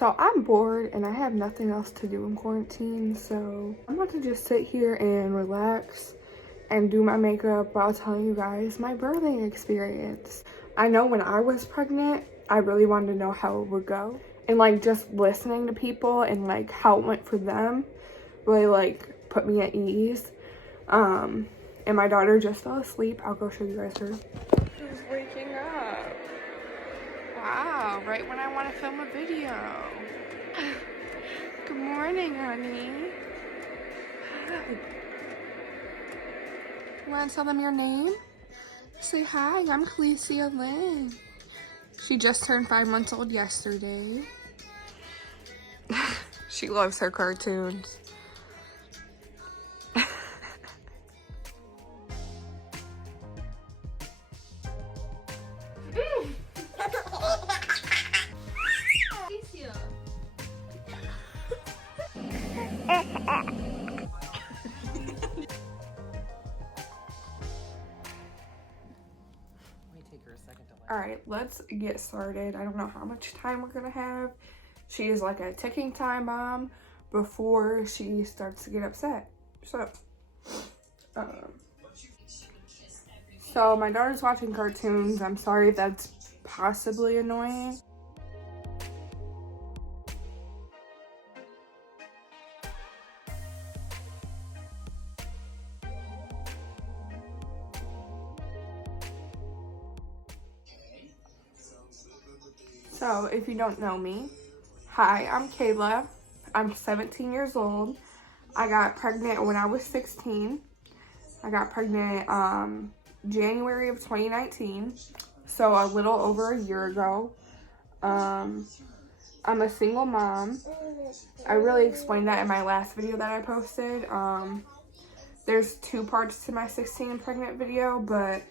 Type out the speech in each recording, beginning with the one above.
So I'm bored and I have nothing else to do in quarantine, so I'm about to just sit here and relax and do my makeup while telling you guys my birthing experience. I know when I was pregnant, I really wanted to know how it would go. And like just listening to people and like how it went for them really like put me at ease. And my daughter just fell asleep. I'll go show you guys her. She's waking up. Wow, right when I want to film a video. Good morning, honey. Hi. You want to tell them your name? Say hi, I'm Khalesia Lynn. She just turned 5 months old yesterday. She loves her cartoons. All right, let's get started. I don't know how much time we're gonna have. She is like a ticking time bomb before she starts to get upset. So my daughter's watching cartoons. I'm sorry if that's possibly annoying. So if you don't know me, hi, I'm Kayla. I'm 17 years old. I got pregnant when I was 16. I got pregnant January of 2019, so a little over a year ago. I'm a single mom. I really explained that in my last video that I posted. There's 2 parts to my 16 pregnant video, but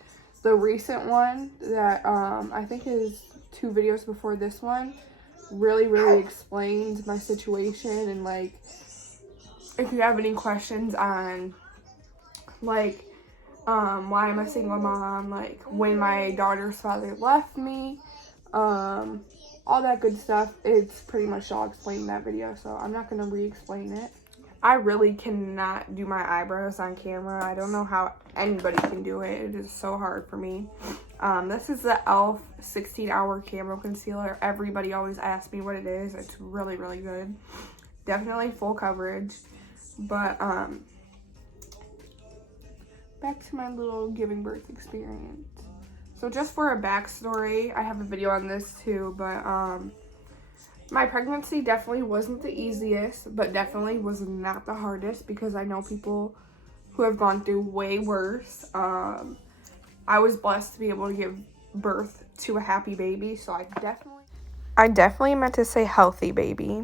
the recent one that I think is 2 videos before this one really explains my situation, and like if you have any questions on like why I'm a single mom, like when my daughter's father left me, all that good stuff, it's pretty much all explained in that video, so I'm not gonna re-explain it. I really cannot do my eyebrows on camera. I don't know how anybody can do it. It is so hard for me. This is the e.l.f. 16-hour camo concealer. Everybody always asks me what it is. It's really good. Definitely full coverage. But back to my little giving birth experience. So just for a backstory, I have a video on this too, but my pregnancy definitely wasn't the easiest, but definitely was not the hardest, because I know people who have gone through way worse. I was blessed to be able to give birth to a happy baby, so I definitely meant to say healthy baby.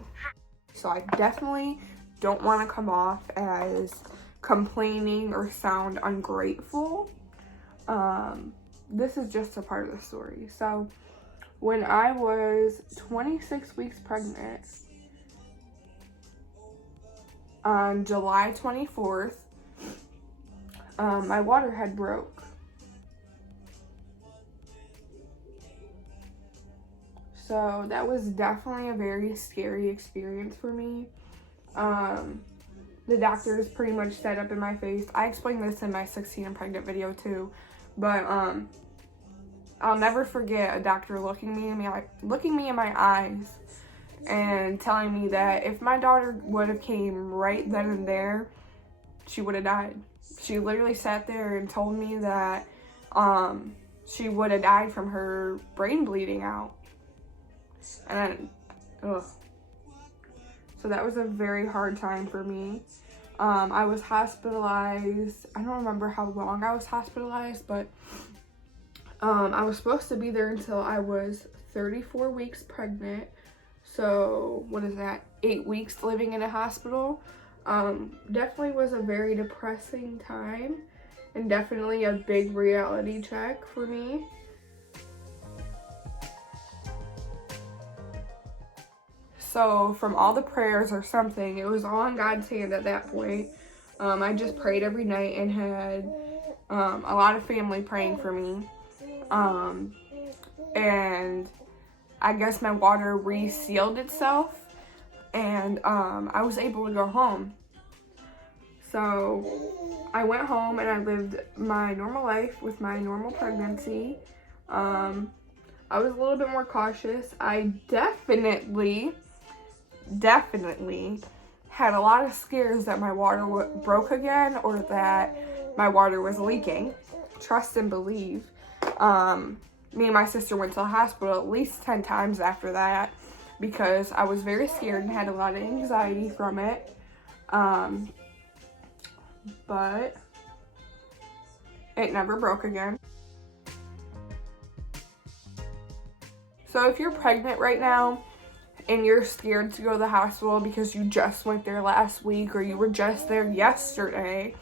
So I definitely don't want to come off as complaining or sound ungrateful. This is just a part of the story. So when I was 26 weeks pregnant, on July 24th, my water head broke. So that was definitely a very scary experience for me. The doctors pretty much said up in my face. I explained this in my 16 and pregnant video too, but I'll never forget a doctor looking me in my eyes and telling me that if my daughter would have came right then and there, she would have died. She literally sat there and told me that she would have died from her brain bleeding out. And so that was a very hard time for me. I was hospitalized. I don't remember how long I was hospitalized, but I was supposed to be there until I was 34 weeks pregnant. So what is that? 8 weeks living in a hospital. Definitely was a very depressing time, and definitely a big reality check for me. So from all the prayers or something, it was all in God's hand at that point. I just prayed every night and had a lot of family praying for me. And I guess my water resealed itself, and I was able to go home. So I went home and I lived my normal life with my normal pregnancy. I was a little bit more cautious. I definitely had a lot of scares that my water broke again or that my water was leaking. Trust and believe. Me and my sister went to the hospital at least 10 times after that because I was very scared and had a lot of anxiety from it. But it never broke again. So if you're pregnant right now and you're scared to go to the hospital because you just went there last week or you were just there yesterday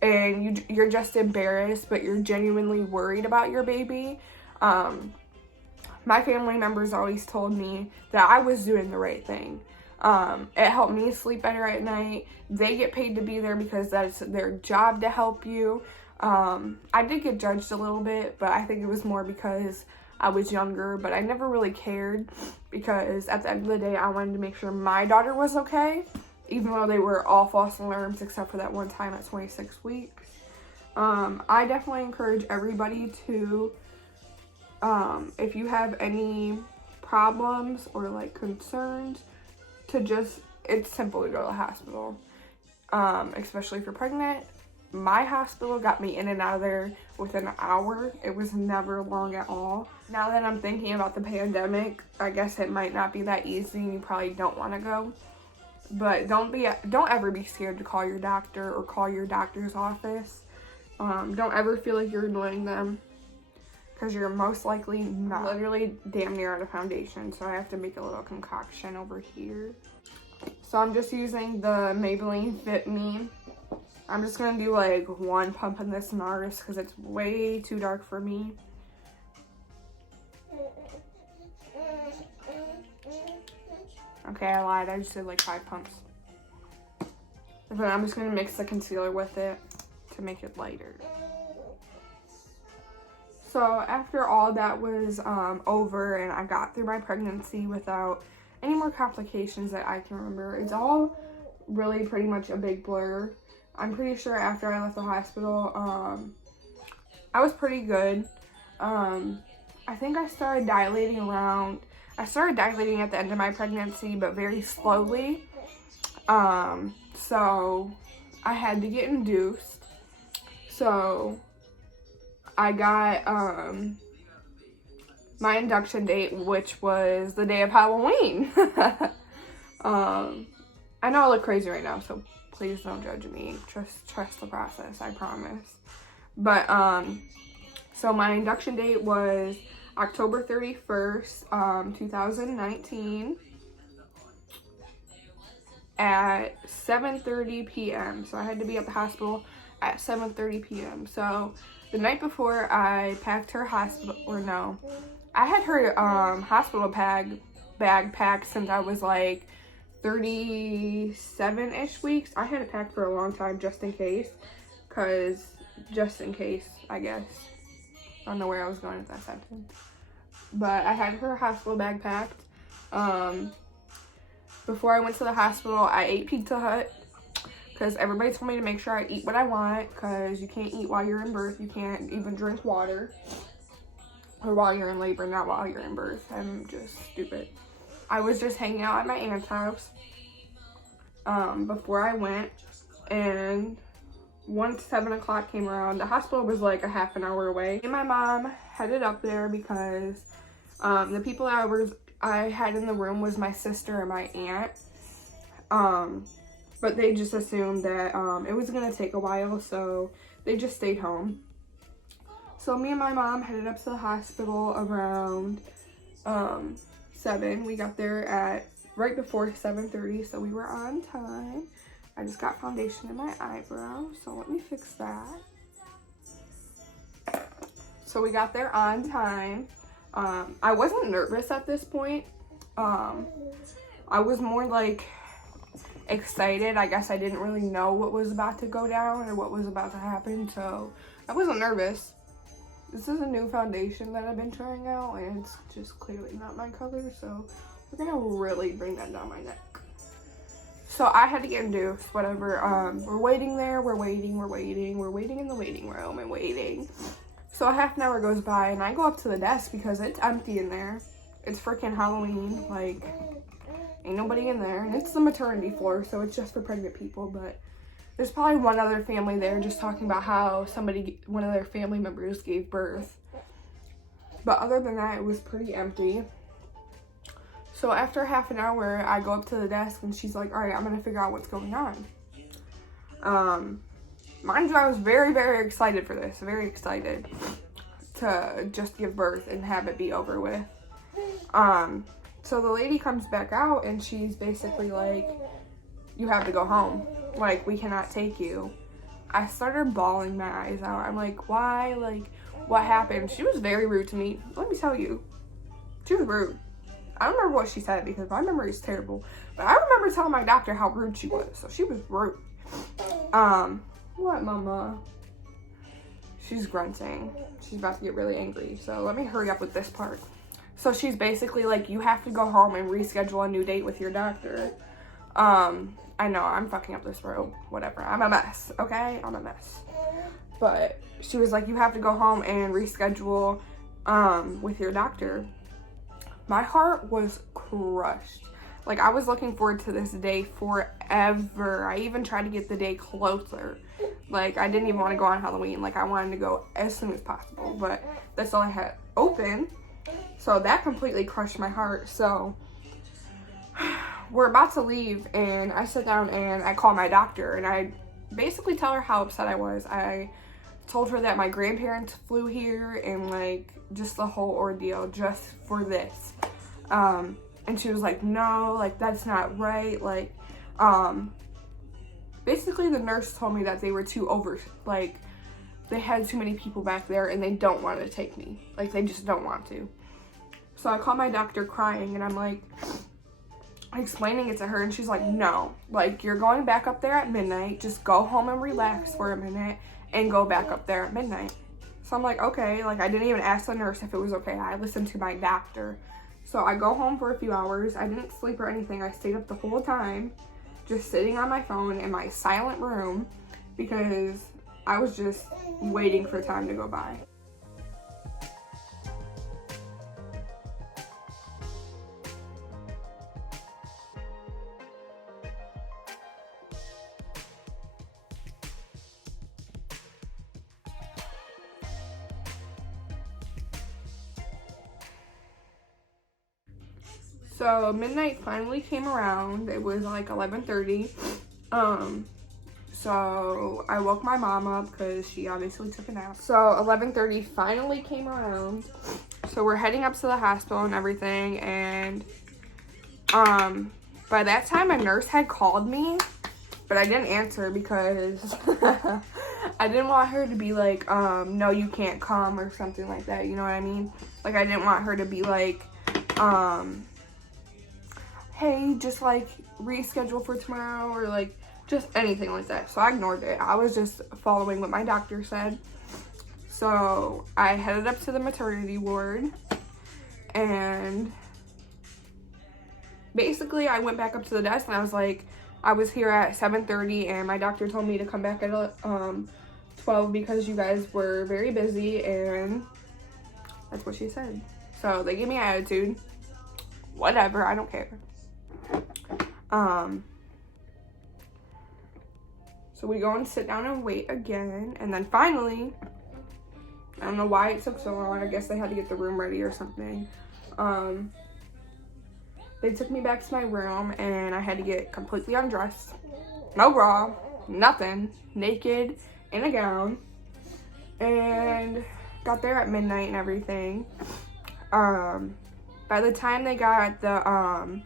and you're just embarrassed but you're genuinely worried about your baby, my family members always told me that I was doing the right thing. It helped me sleep better at night. They get paid to be there because that's their job to help you. I did get judged a little bit, but I think it was more because I was younger, but I never really cared because at the end of the day, I wanted to make sure my daughter was okay, even though they were all false alarms except for that one time at 26 weeks. I definitely encourage everybody to, if you have any problems or like concerns, to just, it's simple to go to the hospital, especially if you're pregnant. My hospital got me in and out of there within an hour. It was never long at all. Now that I'm thinking about the pandemic, I guess it might not be that easy and you probably don't want to go. But don't ever be scared to call your doctor or call your doctor's office. Don't ever feel like you're annoying them because you're most likely not. Literally damn near out of foundation, so I have to make a little concoction over here. So I'm just using the Maybelline Fit Me. I'm just going to do like one pump in this NARS because it's way too dark for me. Okay, I lied. I just did like 5 pumps. And then I'm just going to mix the concealer with it to make it lighter. So after all that was over and I got through my pregnancy without any more complications that I can remember, it's all really pretty much a big blur. I'm pretty sure after I left the hospital, I was pretty good. I think I started dilating at the end of my pregnancy, but very slowly. So I had to get induced. So I got my induction date, which was the day of Halloween. I know I look crazy right now, so please don't judge me. Trust the process, I promise. But so my induction date was October 31st, 2019 at 7:30 p.m. So I had to be at the hospital at 7:30 p.m. So the night before I packed her I had her hospital bag packed since I was like 37-ish weeks. I had it packed for a long time just in case, I guess. I don't know where I was going with that sentence. But I had her hospital bag packed. Before I went to the hospital, I ate Pizza Hut because everybody told me to make sure I eat what I want because you can't eat while you're in birth. You can't even drink water. Or while you're in labor, not while you're in birth. I'm just stupid. I was just hanging out at my aunt's house before I went, and once 7 o'clock came around, the hospital was like a half an hour away. Me and my mom headed up there because the people I had in the room was my sister and my aunt, but they just assumed that it was gonna take a while, so they just stayed home. So me and my mom headed up to the hospital around 7. We got there at right before 7:30, so we were on time. I just got foundation in my eyebrow, so let me fix that. So we got there on time. I wasn't nervous at this point. I was more like excited. I guess I didn't really know what was about to go down or what was about to happen, so I wasn't nervous. This is a new foundation that I've been trying out, and it's just clearly not my color, so we're gonna really bring that down my neck. So I had to get induced, whatever. We're waiting there, we're waiting in the waiting room and waiting. So a half an hour goes by, and I go up to the desk because it's empty in there. It's freaking Halloween, like, ain't nobody in there. And it's the maternity floor, so it's just for pregnant people, but there's probably one other family there just talking about how one of their family members gave birth. But other than that, it was pretty empty. So after half an hour, I go up to the desk and she's like, all right, I'm going to figure out what's going on. Mind you, I was very, very excited for this. Very excited to just give birth and have it be over with. So the lady comes back out and she's basically like, you have to go home. Like, we cannot take you. I started bawling my eyes out. I'm like, why? Like, what happened? She was very rude to me. Let me tell you. She was rude. I don't remember what she said because my memory is terrible. But I remember telling my doctor how rude she was. So she was rude. What, mama? She's grunting. She's about to get really angry. So let me hurry up with this part. So she's basically like, you have to go home and reschedule a new date with your doctor. I know, I'm fucking up this road. Whatever. I'm a mess, okay? I'm a mess. But she was like, you have to go home and reschedule with your doctor. My heart was crushed. Like, I was looking forward to this day forever. I even tried to get the day closer. Like, I didn't even want to go on Halloween. Like, I wanted to go as soon as possible. But that's all I had open. So that completely crushed my heart. So we're about to leave, and I sit down and I call my doctor, and I basically tell her how upset I was. I told her that my grandparents flew here and like just the whole ordeal just for this. And she was like, no, like that's not right. Like, basically the nurse told me that they were like they had too many people back there and they don't want to take me. Like, they just don't want to. So I call my doctor crying, and I'm like explaining it to her, and she's like, no, like, you're going back up there at midnight. Just go home and relax for a minute and go back up there at midnight. So I'm like, okay. Like, I didn't even ask the nurse if it was okay. I listened to my doctor. So I go home for a few hours. I didn't sleep or anything. I stayed up the whole time just sitting on my phone in my silent room because I was just waiting for time to go by. So midnight finally came around. It was like 11:30. So I woke my mom up because she obviously took a nap. So 11:30 finally came around. So we're heading up to the hospital and everything. And by that time a nurse had called me, but I didn't answer because I didn't want her to be like, no, you can't come or something like that. You know what I mean? Like, I didn't want her to be like, hey, just like reschedule for tomorrow or like just anything like that. So I ignored it. I was just following what my doctor said. So I headed up to the maternity ward, and basically I went back up to the desk and I was like, I was here at 7:30 and my doctor told me to come back at 12 because you guys were very busy, and that's what she said. So they gave me attitude. Whatever, I don't care. So we go and sit down and wait again, and then finally, I don't know why it took so long. I guess they had to get the room ready or something. They took me back to my room, and I had to get completely undressed. No bra, nothing, naked, in a gown, and got there at midnight and everything. By the time they got the,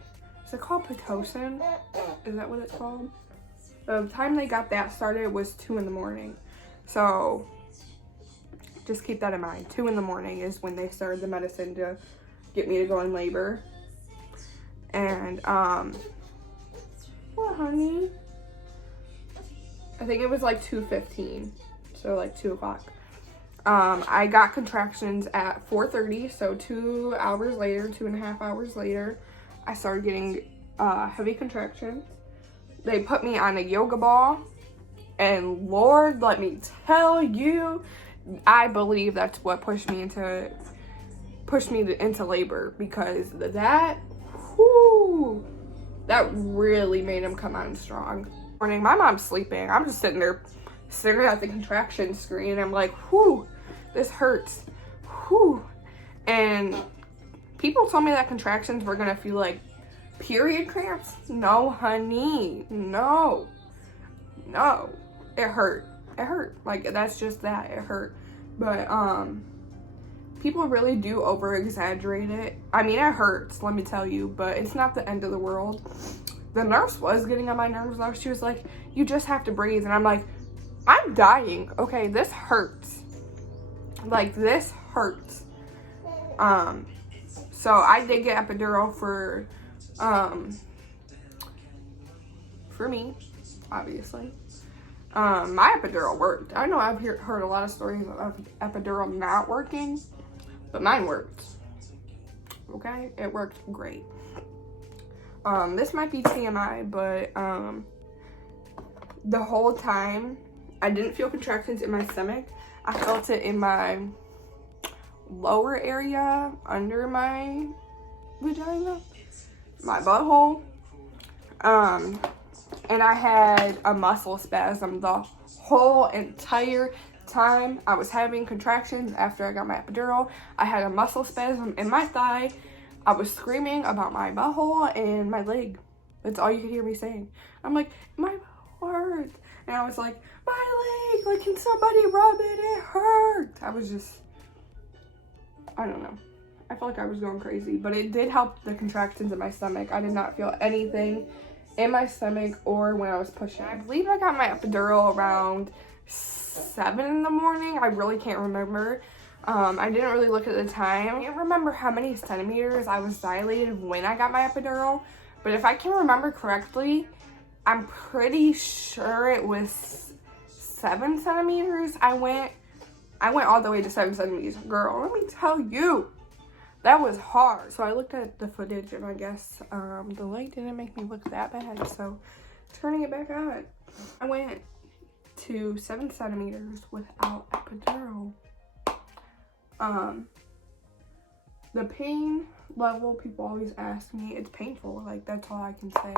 is it called Pitocin? Is that what it's called? By the time they got that started, it was 2 in the morning. So just keep that in mind. 2 in the morning is when they started the medicine to get me to go in labor. And, what, honey? I think it was like 2:15. So like 2 o'clock. I got contractions at 4:30, so 2 hours later, 2.5 hours later, I started getting heavy contractions. They put me on a yoga ball, and Lord, let me tell you, I believe that's what pushed me into labor, because that, whoo, that really made him come on strong. Morning, my mom's sleeping. I'm just sitting there staring at the contraction screen. I'm like, whoo, this hurts, whoo. And people told me that contractions were gonna feel like period cramps. No, honey, no, it hurt. Like, that's just that, it hurt. But people really do over exaggerate it. I mean, it hurts, let me tell you, but it's not the end of the world. The nurse was getting on my nerves though. She was like, you just have to breathe. And I'm like, I'm dying. Okay, this hurts. Like, this hurts. So I did get epidural for me, obviously. My epidural worked. I know I've heard a lot of stories of epidural not working, but mine worked. Okay, it worked great. This might be TMI, but the whole time I didn't feel contractions in my stomach. I felt it in my lower area under my vagina, my butthole. And I had a muscle spasm the whole entire time I was having contractions after I got my epidural. I had a muscle spasm in my thigh. I was screaming about my butthole and my leg. That's all you could hear me saying. I'm like, my butthole hurts. And I was like, my leg, like, can somebody rub it? It hurts. I was just, I don't know. I felt like I was going crazy, but it did help the contractions in my stomach. I did not feel anything in my stomach or when I was pushing. I believe I got my epidural around 7 in the morning. I really can't remember. I didn't really look at the time. I can't remember how many centimeters I was dilated when I got my epidural, but if I can remember correctly, I'm pretty sure it was 7 centimeters. I went all the way to 7 centimeters. Girl, let me tell you, that was hard. So I looked at the footage, and I guess the light didn't make me look that bad, so turning it back on. I went to 7 centimeters without epidural. The pain level, people always ask me, it's painful. Like, that's all I can say.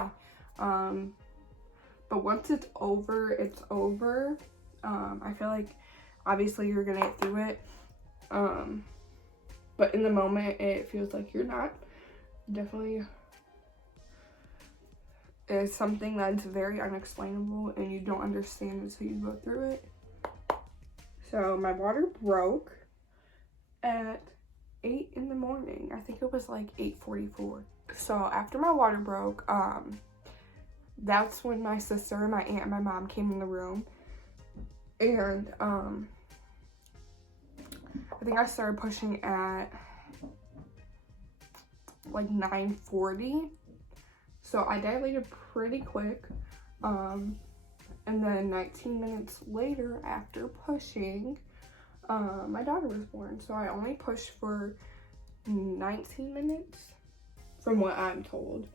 But once it's over, it's over. I feel like obviously you're gonna get through it. But in the moment, it feels like you're not. Definitely is something that's very unexplainable and you don't understand until you go through it. So my water broke at 8 in the morning. I think it was like 8:44. So after my water broke, that's when my sister, my aunt, and my mom came in the room. And I think I started pushing at like 9:40. So I dilated pretty quick. And then 19 minutes later, after pushing, my daughter was born. So I only pushed for 19 minutes from what I'm told.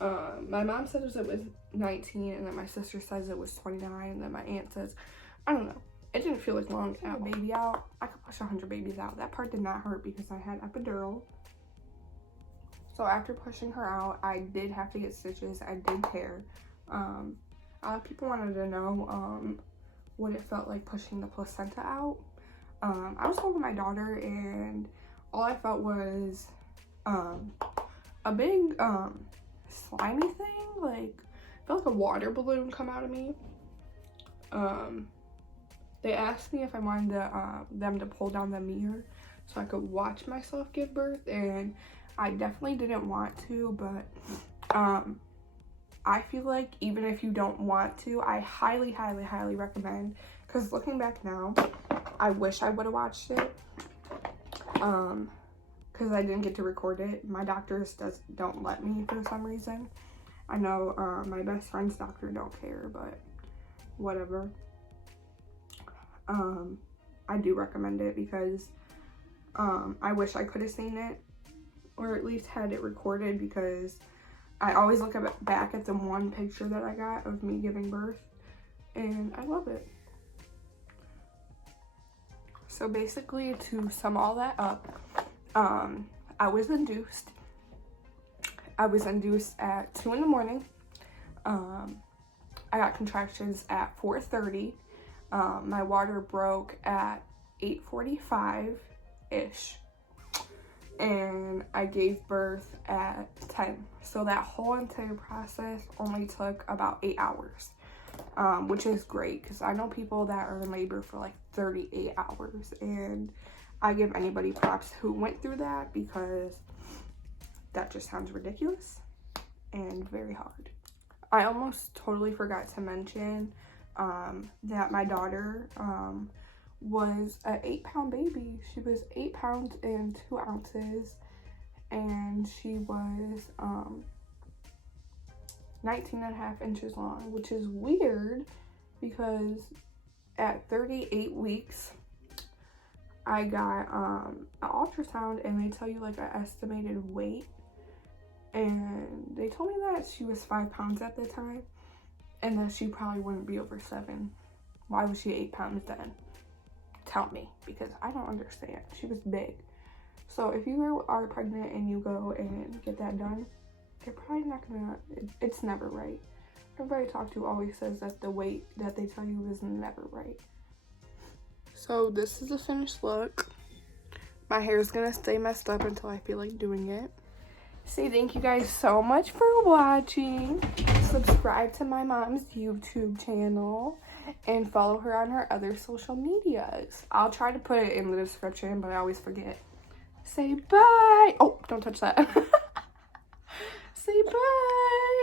My mom says it was 19, and then my sister says it was 29, and then my aunt says, I don't know. It didn't feel like long. A baby out. I could push 100 babies out. That part did not hurt because I had epidural. So after pushing her out, I did have to get stitches. I did tear. A lot of people wanted to know what it felt like pushing the placenta out. I was holding my daughter, and all I felt was a big slimy thing. Like, I felt like a water balloon come out of me. They asked me if I wanted them to pull down the mirror so I could watch myself give birth, and I definitely didn't want to, but I feel like even if you don't want to, I highly, highly, highly recommend, because looking back now, I wish I would have watched it, because I didn't get to record it. My doctors don't let me for some reason. I know my best friend's doctor don't care, but whatever. I do recommend it because I wish I could have seen it, or at least had it recorded, because I always look back at the one picture that I got of me giving birth, and I love it. So basically, to sum all that up, I was induced. I was induced at 2 in the morning. I got contractions at 4:30. My water broke at 8:45-ish. And I gave birth at 10. So that whole entire process only took about 8 hours, which is great because I know people that are in labor for like 38 hours, and I give anybody props who went through that, because that just sounds ridiculous and very hard. I almost totally forgot to mention that my daughter was an 8-pound baby. She was 8 pounds and 2 ounces, and she was 19.5 inches long, which is weird because at 38 weeks I got an ultrasound, and they tell you like an estimated weight, and they told me that she was 5 pounds at the time, and that she probably wouldn't be over 7. Why was she 8 pounds then? Tell me, because I don't understand. She was big. So if you are pregnant and you go and get that done, they're probably not gonna, it's never right. Everybody I talk to always says that the weight that they tell you is never right. So this is the finished look. My hair is gonna stay messed up until I feel like doing it. Say thank you guys so much for watching. Subscribe to my mom's YouTube channel and follow her on her other social medias. I'll try to put it in the description, but I always forget. Say bye. Oh, don't touch that. Say bye.